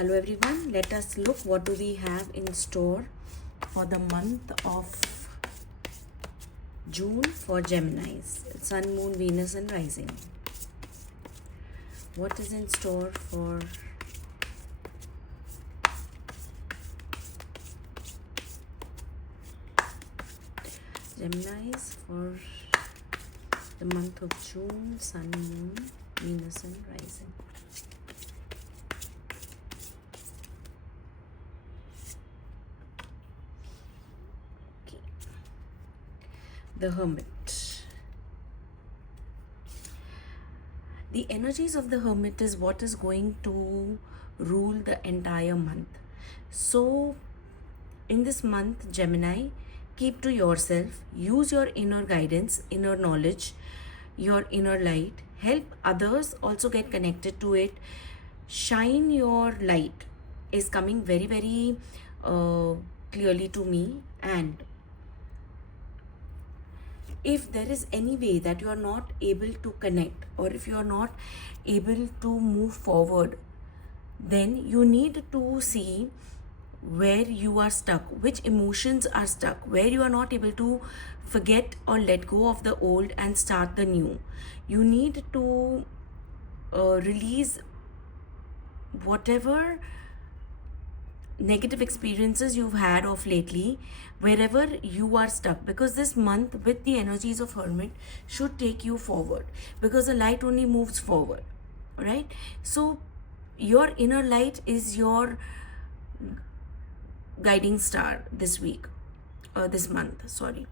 Hello everyone, let us look what do we have in store for the month of June for Geminis. Sun, Moon, Venus and Rising. What is in store for Geminis for the month of June? Sun, Moon, Venus and Rising. The Hermit. The energies of the Hermit is what is going to rule the entire month. So in this month, Gemini, keep to yourself, use your inner guidance, inner knowledge, your inner light, help others also get connected to it. Shine your light is coming very, very clearly to me. And if there is any way that you are not able to connect, or if you are not able to move forward, then you need to see where you are stuck, which emotions are stuck, where you are not able to forget or let go of the old and start the new. You need to release whatever negative experiences you've had of lately, wherever you are stuck, because this month with the energies of Hermit should take you forward, because the light only moves forward, right? So your inner light is your guiding star this week, this month, sorry.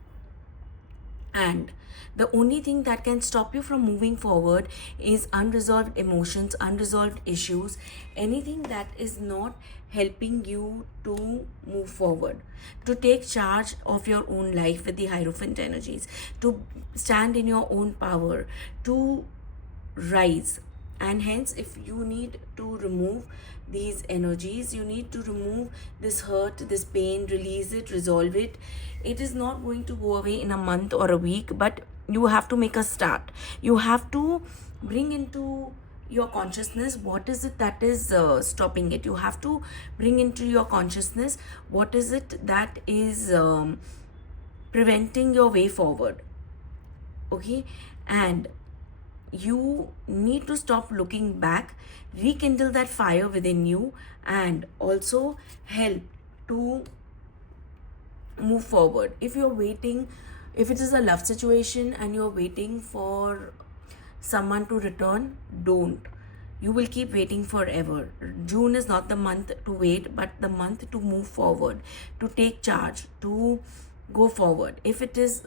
And the only thing that can stop you from moving forward is unresolved emotions, unresolved issues, anything that is not helping you to move forward, to take charge of your own life with the Hierophant energies, to stand in your own power, to rise. And hence, if you need to remove these energies, you need to remove this hurt, this pain, release it, resolve it. It is not going to go away in a month or a week, but you have to make a start. You have to bring into your consciousness what is it that is stopping it. You have to bring into your consciousness what is it that is preventing your way forward. Okay, and you need to stop looking back, rekindle that fire within you, and also help to move forward. If you're waiting, if it is a love situation and you're waiting for someone to return, don't. You will keep waiting forever. June is not the month to wait, but the month to move forward, to take charge, to go forward. If it is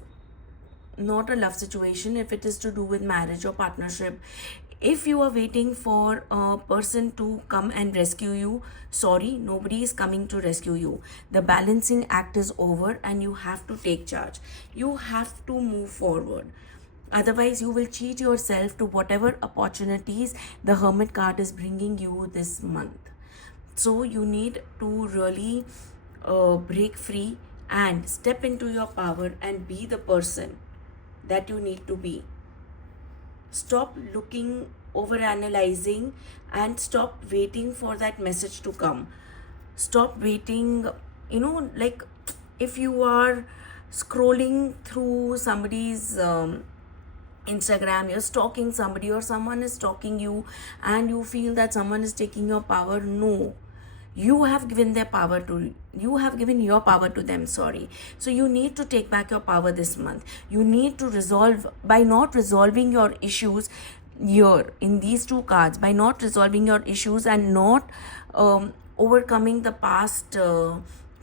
not a love situation, if it is to do with marriage or partnership, if you are waiting for a person to come and rescue you, sorry, nobody is coming to rescue you. The balancing act is over and you have to take charge. You have to move forward. Otherwise, you will cheat yourself to whatever opportunities the Hermit card is bringing you this month. So you need to really break free and step into your power and be the person that you need to be. Stop looking, over analyzing, and stop waiting for that message to come. Stop waiting, like if you are scrolling through somebody's Instagram, you're stalking somebody, or someone is stalking you and you feel that someone is taking your power. No, you have given their power to you, have given your power to them, sorry. So you need to take back your power this month. You need to resolve, by not resolving your issues here in these two cards, by not resolving your issues and not overcoming the past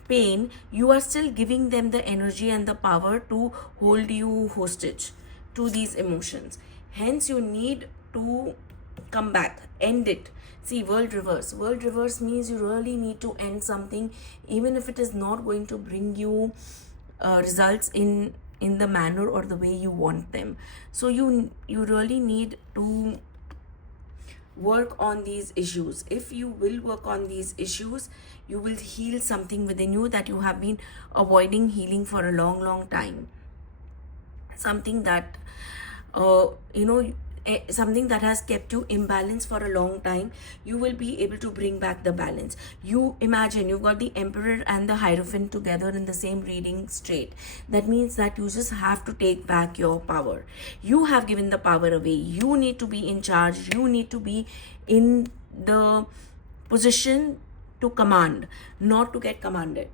pain, you are still giving them the energy and the power to hold you hostage to these emotions. Hence, you need to come back, end it. See, world reverse. World reverse means you really need to end something, even if it is not going to bring you results in the manner or the way you want them. So you really need to work on these issues. If you will work on these issues, you will heal something within you that you have been avoiding healing for a long time. Something that something that has kept you imbalanced for a long time, you will be able to bring back the balance. You imagine you've got the Emperor and the Hierophant together in the same reading straight. That means that you just have to take back your power. You have given the power away. You need to be in charge. You need to be in the position to command, not to get commanded.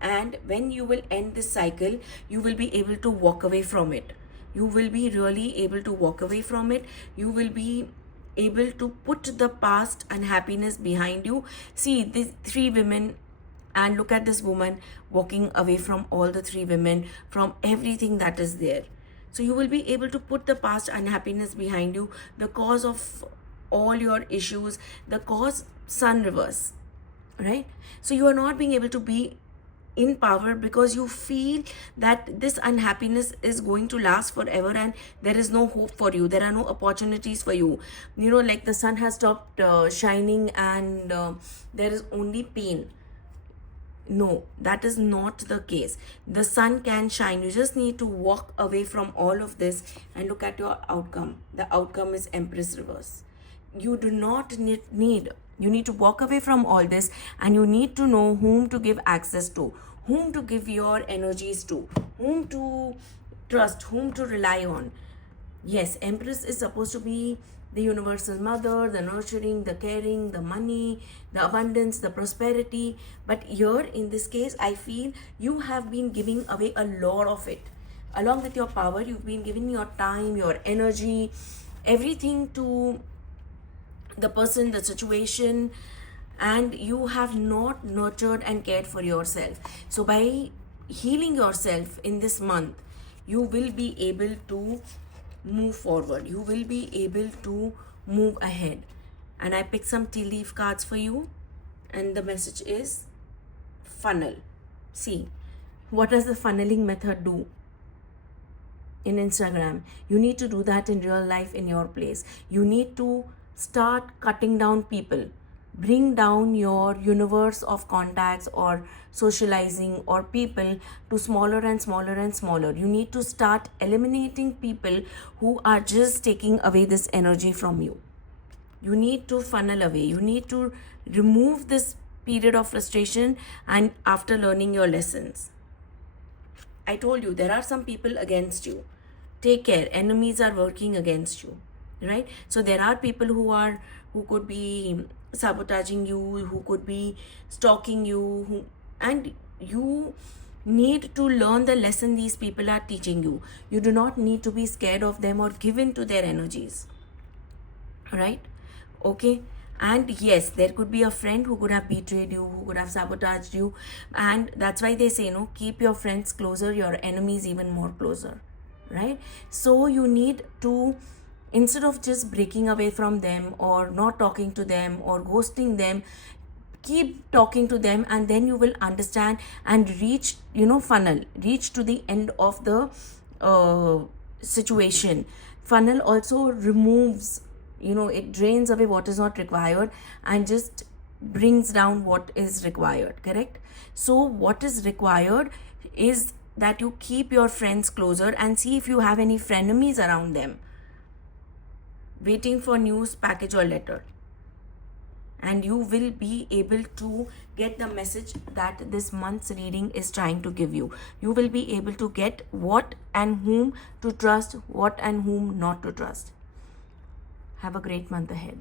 And when you will end this cycle, you will be able to walk away from it. You will be really able to walk away from it. You will be able to put the past unhappiness behind you. See these three women, and look at this woman walking away from all the three women, from everything that is there. So you will be able to put the past unhappiness behind you, the cause of all your issues, the cause Sun reverse, right? So you are not being able to be in power because you feel that this unhappiness is going to last forever and there is no hope for you, there are no opportunities for you. You know, like the sun has stopped shining and there is only pain. No, that is not the case. The sun can shine. You just need to walk away from all of this and look at your outcome. The outcome is Empress reverse. You do not need you need to walk away from all this, and you need to know whom to give access to, whom to give your energies to, whom to trust, whom to rely on. Yes, Empress is supposed to be the universal mother, the nurturing, the caring, the money, the abundance, the prosperity. But here in this case, I feel you have been giving away a lot of it. Along with your power, you've been giving your time, your energy, everything to the person, the situation, and you have not nurtured and cared for yourself. So by healing yourself in this month, you will be able to move forward. You will be able to move ahead. And I picked some tea leaf cards for you, and the message is funnel. See, what does the funneling method do in Instagram? You need to do that in real life, in your place. You need to start cutting down people. Bring down your universe of contacts or socializing or people to smaller and smaller and smaller. You need to start eliminating people who are just taking away this energy from you. You need to funnel away. You need to remove this period of frustration and after learning your lessons. I told you there are some people against you. Take care. Enemies are working against you, right? So there are people who could be sabotaging you, who could be stalking you, and you need to learn the lesson these people are teaching you. You do not need to be scared of them or give in to their energies, right? Okay. And yes, there could be a friend who could have betrayed you, who could have sabotaged you, and that's why they say, no, keep your friends closer, your enemies even more closer, right? So you need to, instead of just breaking away from them or not talking to them or ghosting them, keep talking to them, and then you will understand and reach, funnel, reach to the end of the situation. Funnel also removes, it drains away what is not required and just brings down what is required, correct? So what is required is that you keep your friends closer and see if you have any frenemies around them waiting for news, package or letter, and you will be able to get the message that this month's reading is trying to give you. You will be able to get what and whom to trust, what and whom not to trust. Have a great month ahead.